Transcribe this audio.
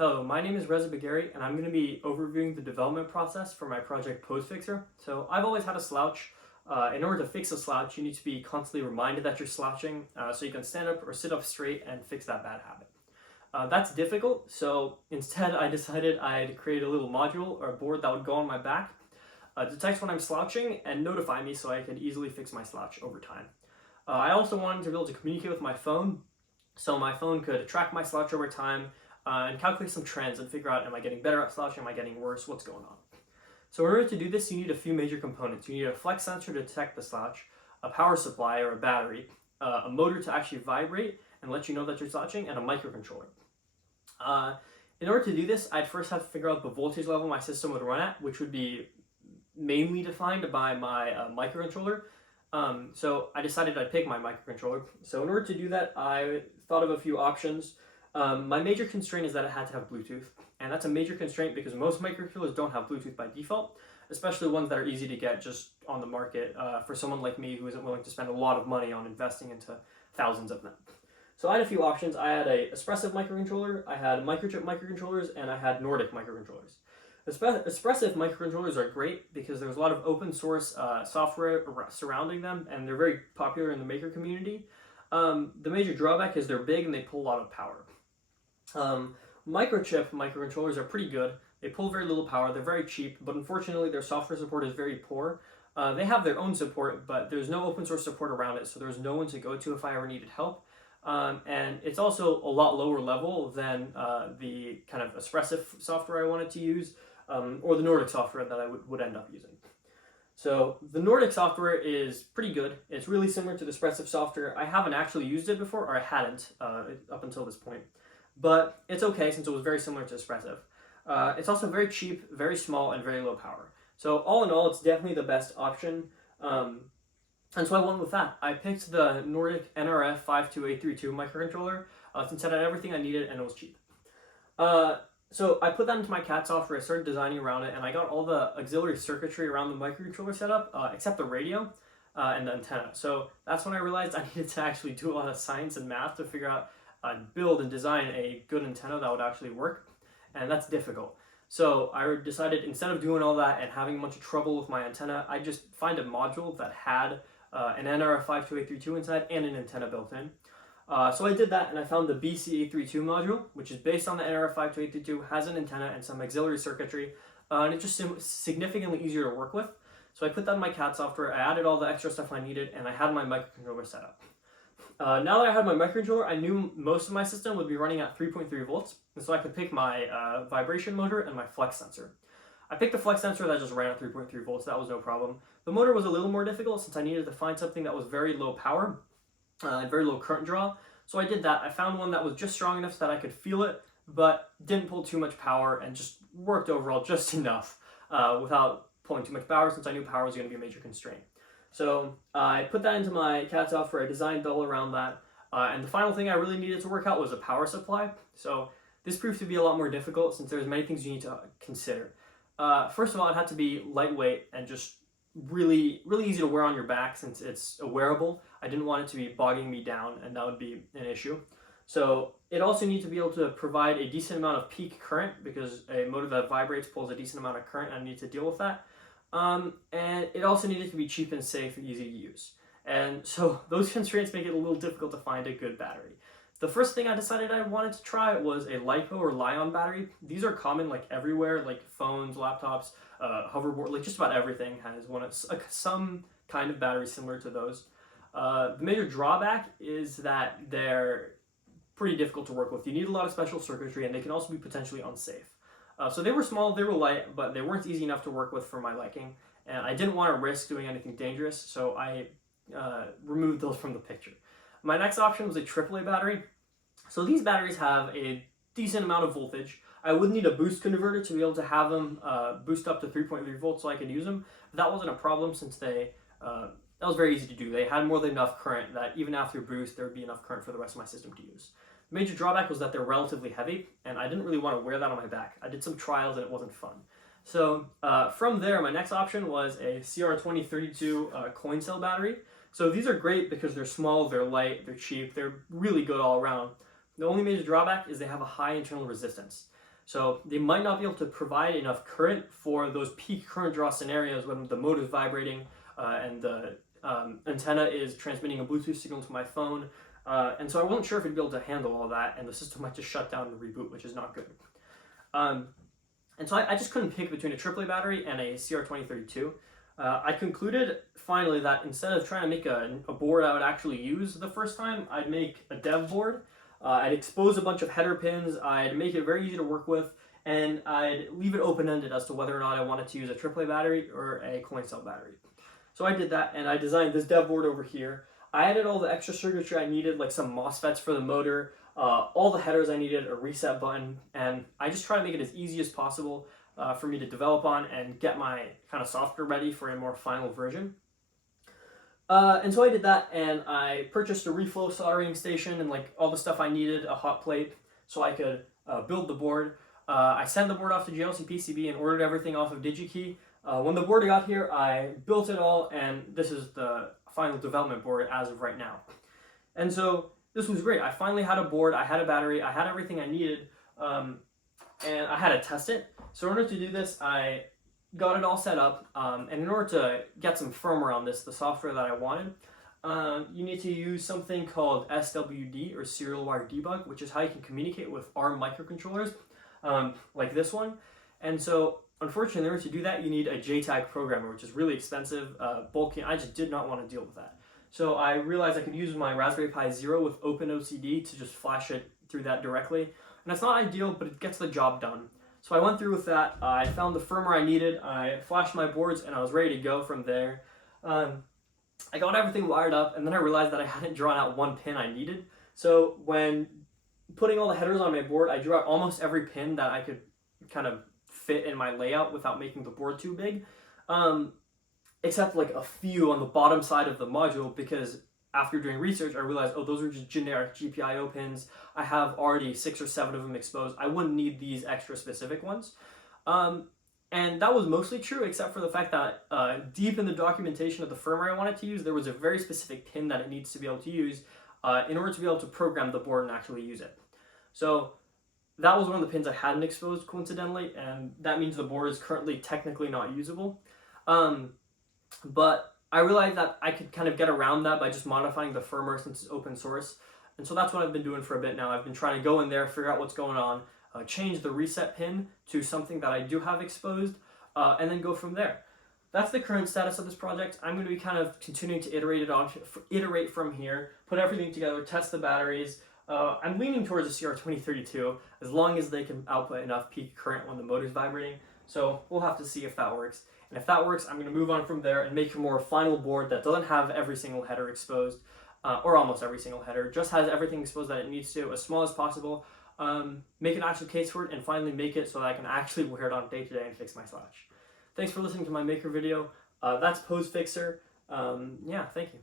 Hello, my name is Reza Bagheri, and I'm going to be overviewing the development process for my project Pose Fixer. So I've always had a slouch. In order to fix a slouch, you need to be constantly reminded that you're slouching so you can stand up or sit up straight and fix that bad habit. That's difficult, so instead I decided I'd create a little module or a board that would go on my back, detect when I'm slouching, and notify me so I could easily fix my slouch over time. I also wanted to be able to communicate with my phone, so my phone could track my slouch over time and calculate some trends and figure out, am I getting better at slouching, am I getting worse, what's going on. So in order to do this, you need a few major components. You need a flex sensor to detect the slouch, a power supply or a battery, a motor to actually vibrate and let you know that you're slouching, and a microcontroller. In order to do this, I'd first have to figure out the voltage level my system would run at, which would be mainly defined by my microcontroller. So I decided I'd pick my microcontroller. So in order to do that, I thought of a few options. My major constraint is that it had to have Bluetooth, and that's a major constraint because most microcontrollers don't have Bluetooth by default, especially ones that are easy to get just on the market for someone like me who isn't willing to spend a lot of money on investing into thousands of them. So I had a few options. I had a Espressif microcontroller, I had microchip microcontrollers, and I had Nordic microcontrollers. Espressif microcontrollers are great because there's a lot of open source software surrounding them, and they're very popular in the maker community. The major drawback is they're big and they pull a lot of power. Microchip microcontrollers are pretty good. They pull very little power, they're very cheap, but unfortunately their software support is very poor. They have their own support, but there's no open source support around it, so there's no one to go to if I ever needed help. And it's also a lot lower level than the kind of Espressif software I wanted to use, or the Nordic software that I would end up using. So the Nordic software is pretty good. It's really similar to the Espressif software. I haven't actually used it before, or I hadn't up until this point. But it's okay since it was very similar to Espressif. It's also very cheap, very small, and very low power. So all in all, it's definitely the best option. And so I went with that. I picked the Nordic NRF52832 microcontroller since it had everything I needed and it was cheap. So I put that into my CAD software, I started designing around it, and I got all the auxiliary circuitry around the microcontroller setup, except the radio and the antenna. So that's when I realized I needed to actually do a lot of science and math to figure out build and design a good antenna that would actually work, and that's difficult. So I decided instead of doing all that and having a bunch of trouble with my antenna, I just find a module that had an NRF52832 inside and an antenna built in. So I did that, and I found the BC832 module, which is based on the NRF52832, has an antenna and some auxiliary circuitry, and it's just significantly easier to work with. So I put that in my CAD software, I added all the extra stuff I needed, and I had my microcontroller set up. Now that I had my microcontroller, I knew most of my system would be running at 3.3 volts, and so I could pick my vibration motor and my flex sensor. I picked the flex sensor that just ran at 3.3 volts, that was no problem. The motor was a little more difficult since I needed to find something that was very low power, and very low current draw. So I did that. I found one that was just strong enough so that I could feel it, but didn't pull too much power and just worked overall just enough without pulling too much power, since I knew power was going to be a major constraint. So I put that into my CAD software, I designed all around that, and the final thing I really needed to work out was a power supply. So this proved to be a lot more difficult since there's many things you need to consider. First of all, it had to be lightweight and just really easy to wear on your back since it's a wearable. I didn't want it to be bogging me down, and that would be an issue. So it also needs to be able to provide a decent amount of peak current because a motor that vibrates pulls a decent amount of current, and I need to deal with that. And it also needed to be cheap and safe and easy to use. And so those constraints make it a little difficult to find a good battery. The first thing I decided I wanted to try was a LiPo or Li-ion battery. These are common like everywhere, like phones, laptops, hoverboard, like just about everything has some kind of battery similar to those. The major drawback is that they're pretty difficult to work with. You need a lot of special circuitry, and they can also be potentially unsafe. So they were small, they were light, but they weren't easy enough to work with for my liking, and I didn't want to risk doing anything dangerous, so I removed those from the picture. My next option was a AAA battery. So these batteries have a decent amount of voltage. I would need a boost converter to be able to have them boost up to 3.3 volts so I could use them. But that wasn't a problem since that was very easy to do. They had more than enough current that even after boost, there would be enough current for the rest of my system to use. The major drawback was that they're relatively heavy, and I didn't really want to wear that on my back. I did some trials and it wasn't fun. So from there, my next option was a CR2032 coin cell battery. So these are great because they're small, they're light, they're cheap, they're really good all around. The only major drawback is they have a high internal resistance. So they might not be able to provide enough current for those peak current draw scenarios when the motor is vibrating and the antenna is transmitting a Bluetooth signal to my phone. And so I wasn't sure if it'd be able to handle all that, and the system might just shut down and reboot, which is not good. And so I just couldn't pick between a AAA battery and a CR2032. I concluded finally that instead of trying to make a board I would actually use the first time, I'd make a dev board. I'd expose a bunch of header pins, I'd make it very easy to work with, and I'd leave it open-ended as to whether or not I wanted to use a AAA battery or a coin cell battery. So I did that, and I designed this dev board over here. I added all the extra circuitry I needed, like some MOSFETs for the motor, all the headers I needed, a reset button, and I just try to make it as easy as possible for me to develop on and get my kind of software ready for a more final version. And so I did that, and I purchased a reflow soldering station and like all the stuff I needed, a hot plate, so I could build the board. I sent the board off to JLC PCB and ordered everything off of DigiKey. When the board got here, I built it all, and this is the final development board as of right now. And so this was great. I finally had a board, I had a battery, I had everything I needed, and I had to test it. So in order to do this, I got it all set up, and in order to get some firmware on this, the software that I wanted, you need to use something called SWD, or Serial Wire Debug, which is how you can communicate with ARM microcontrollers, like this one. And so unfortunately, in order to do that, you need a JTAG programmer, which is really expensive, bulky, and I just did not want to deal with that. So I realized I could use my Raspberry Pi Zero with OpenOCD to just flash it through that directly. And it's not ideal, but it gets the job done. So I went through with that. I found the firmware I needed. I flashed my boards, and I was ready to go from there. I got everything wired up, and then I realized that I hadn't drawn out one pin I needed. So when putting all the headers on my board, I drew out almost every pin that I could kind of fit in my layout without making the board too big, except like a few on the bottom side of the module, because after doing research I realized, oh, those are just generic GPIO pins. I have already 6 or 7 of them exposed. I wouldn't need these extra specific ones. And that was mostly true, except for the fact that deep in the documentation of the firmware I wanted to use, there was a very specific pin that it needs to be able to use in order to be able to program the board and actually use it. So that was one of the pins I hadn't exposed, coincidentally, and that means the board is currently technically not usable. But I realized that I could kind of get around that by just modifying the firmware since it's open source. And so that's what I've been doing for a bit now. I've been trying to go in there, figure out what's going on, change the reset pin to something that I do have exposed, and then go from there. That's the current status of this project. I'm going to be kind of continuing to iterate from here, put everything together, test the batteries. I'm leaning towards a CR2032 as long as they can output enough peak current when the motor's vibrating. So we'll have to see if that works. And if that works, I'm going to move on from there and make a more final board that doesn't have every single header exposed, or almost every single header, just has everything exposed that it needs to, as small as possible, make an actual case for it, and finally make it so that I can actually wear it on day to day and fix my Slash. Thanks for listening to my maker video. That's Pose Fixer. Yeah, thank you.